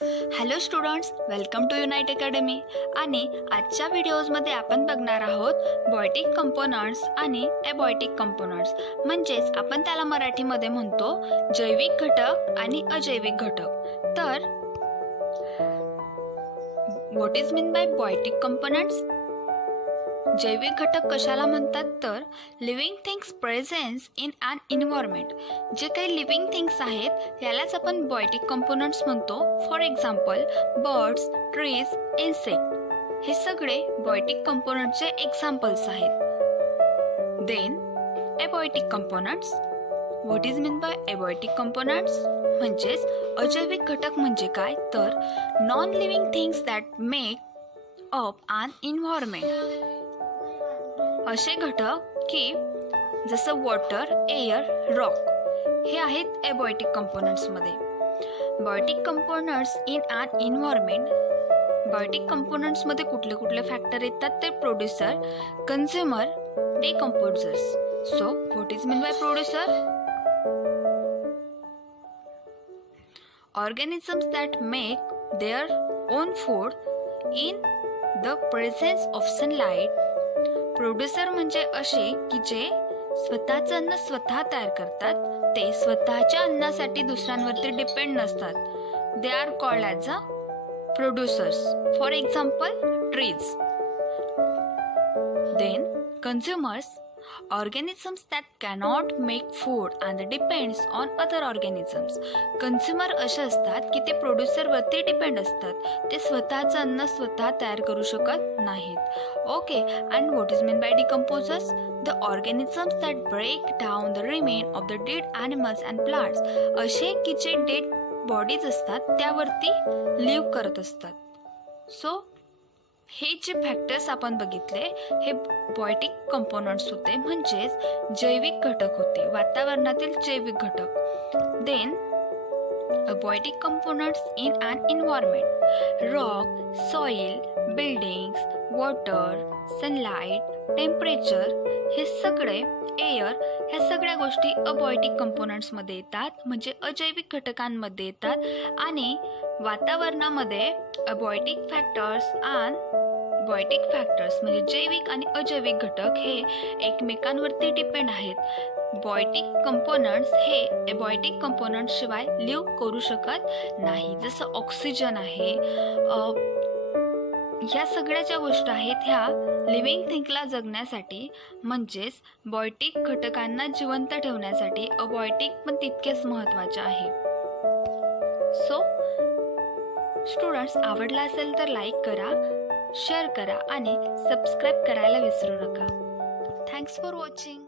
Hello students, welcome to Unite Academy. आणि आजच्या व्हिडिओजमध्ये आपण बघणार आहोत बायोटिक कंपोनंट्स आणि एबायोटिक कंपोनंट्स, म्हणजेच आपण त्याला मराठीमध्ये म्हणतो जैविक घटक आणि अजैविक घटक. तर what is mean by biotic components? जैविक घटक कशाला म्हणतात तर living things presence in an environment. जे काही लिव्हिंग थिंग्स आहेत यालाच आपण बायोटिक कंपोनंट्स म्हणतो. For example birds, trees, insect हे सगळे बायोटिक कंपोनंटचे एक्झाम्पल्स आहेत. Then abiotic components. What is mean by abiotic components? म्हणजेच अजैविक घटक म्हणजे काय तर non living things that make up an environment. असे घटक की जसं वॉटर, एअर, रॉक हे आहेत एबायोटिक कंपोनंट्समध्ये. Biotic components in an environment. Biotic कंपोनंट्समध्ये कुठले कुठले फॅक्टर येतात ते producer, consumer, decomposers. So what is mean by producer? Organisms that make their own food in the presence of sunlight. Producer म्हणजे असे की जे स्वतःचं अन्न स्वतः तयार करतात, ते स्वतःच्या अन्नासाठी दुसऱ्यांवरती डिपेंड नसतात. They are called as a producers. For example trees. Then consumers. Organisms that cannot make food and depends on other organisms. Consumer असे असतात की ते प्रोड्युसरवरती डिपेंड असतात, ते स्वतःचं अन्न स्वतः तयार करू शकत नाहीत. Okay. And what is mean by decomposers? The organisms that break down the remain of the dead animals and plants. असे की जे डेड बॉडीज असतात त्यावरती लिव्ह करत असतात. सो हे जे फॅक्टर्स आपण बघितले हे बायोटिक कंपोनंट्स होते, म्हणजेच जैविक घटक होते, वातावरणातील जैविक घटक. Then biotic components in an environment. Rock, soil, buildings, water, sunlight, temperature हे सगळे, एअर, ह्या सगळ्या गोष्टी अबायोटिक कंपोनंट्समध्ये येतात, म्हणजे अजैविक घटकांमध्ये येतात. आणि वातावरणामध्ये अबायोटिक फॅक्टर्स आणि बायोटिक फॅक्टर्स म्हणजे जैविक आणि अजैविक घटक हे एकमेकांवरती डिपेंड आहेत. बायोटिक कंपोनंट्स हे एबायोटिक कंपोनंट्स शिवाय लिव्ह करू शकत नाही, जसं ऑक्सिजन आहे. ह्या सगळ्या ज्या गोष्टी आहेत ह्या लिव्हिंग थिंगला जगण्यासाठी, म्हणजेच बायोटिक घटकांना जिवंत ठेवण्यासाठी अबायोटिक पण तितकेच महत्त्वाचे आहे. सो स्टुडंट्स, आवडला असेल तर लाईक करा, शेअर करा आणि सबस्क्राईब करायला विसरू नका. Thanks for watching.